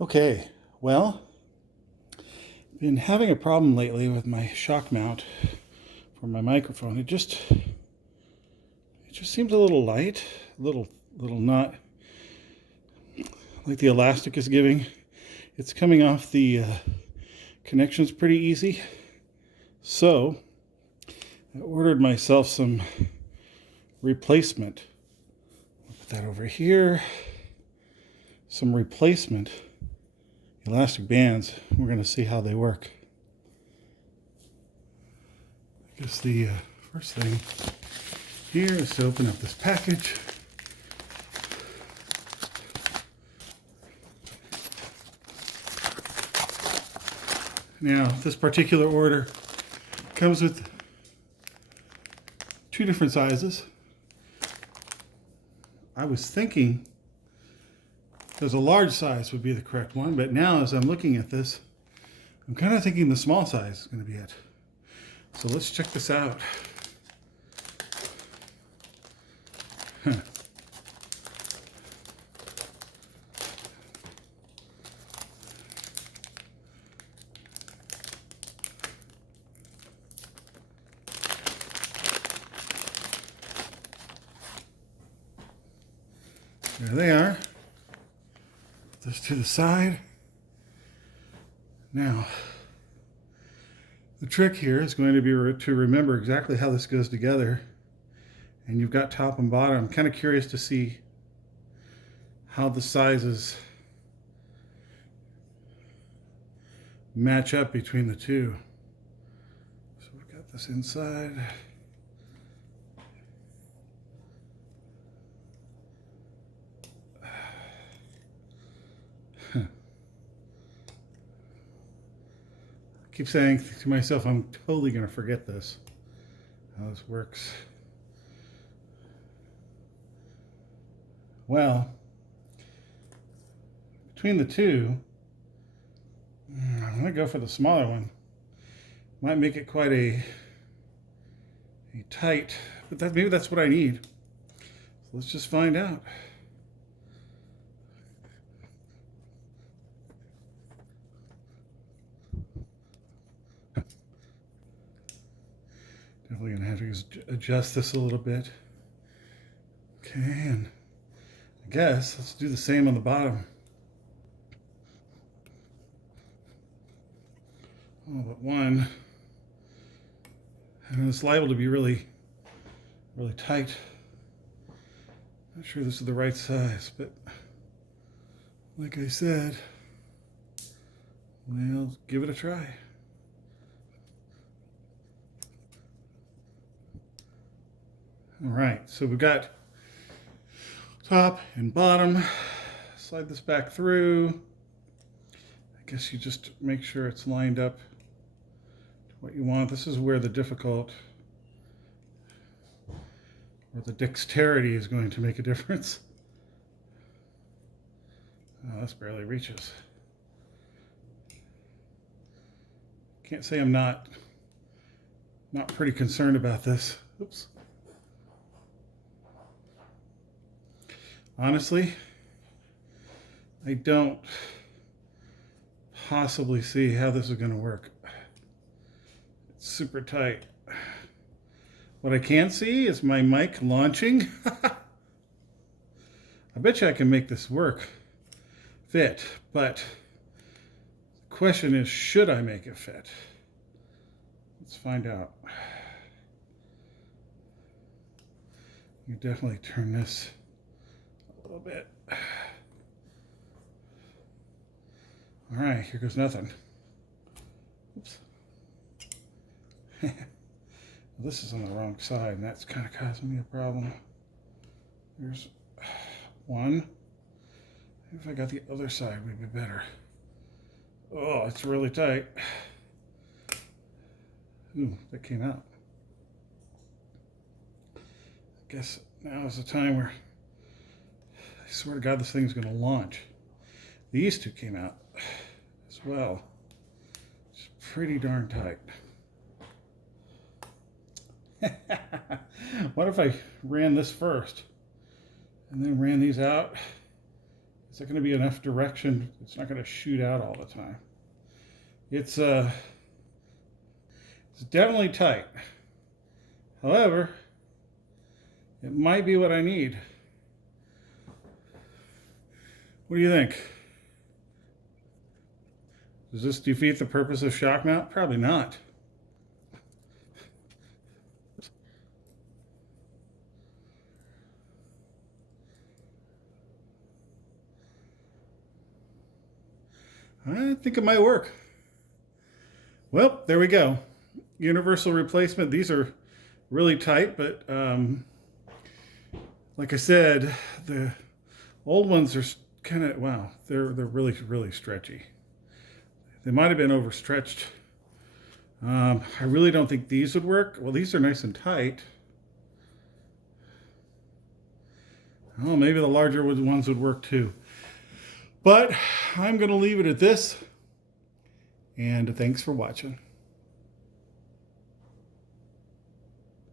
Okay, well, been having a problem lately with my shock mount for my microphone. It just seems a little light, a little not like the elastic is giving. It's coming off the connections pretty easy. So I ordered myself some replacement. I'll put that over here. Some replacement elastic bands. We're going to see how they work. I guess the first thing here is to open up this package. Now, this particular order comes with two different sizes. I was thinking there's a large size would be the correct one, but now as I'm looking at this, I'm kind of thinking the small size is going to be it. So let's check this out. Huh. There they are. Put this to the side. Now, the trick here is going to be to remember exactly how this goes together. And you've got top and bottom. I'm kind of curious to see how the sizes match up between the two. So we've got this inside. I keep saying to myself, I'm totally going to forget this, how this works. Well, between the two, I'm going to go for the smaller one. Might make it quite a tight, but maybe that's what I need. So let's just find out. Definitely going to have to adjust this a little bit. Okay, and I guess let's do the same on the bottom. Oh, but one, and it's liable to be really tight. Not sure this is the right size, but like I said, we'll give it a try. All right, so we've got top and bottom. Slide this back through. I guess you just make sure it's lined up to what you want. This is where the dexterity is going to make a difference. Oh, this barely reaches. Can't say I'm not pretty concerned about this. Oops. Honestly, I don't possibly see how this is going to work. It's super tight. What I can see is my mic launching. I bet you I can make this fit, but the question is, should I make it fit? Let's find out. You definitely turn this a little bit. All right, here goes nothing. Oops. This is on the wrong side, and that's kind of causing me a problem. There's one. If I got the other side, would be better. Oh, it's really tight. Ooh, that came out. I guess now is the time where I swear to God this thing's going to launch. These two came out as well. It's pretty darn tight. What if I ran this first and then ran these out? Is that going to be enough direction? It's not going to shoot out all the time. It's definitely tight. However, it might be what I need. What do you think? Does this defeat the purpose of shock mount? Probably not. I think it might work. Well, there we go. Universal replacement. These are really tight, but like I said, the old ones are kind of, wow, they're really, really stretchy. They might have been overstretched. I really don't think these would work. Well, these are nice and tight. Oh, maybe the larger ones would work too. But I'm going to leave it at this. And thanks for watching.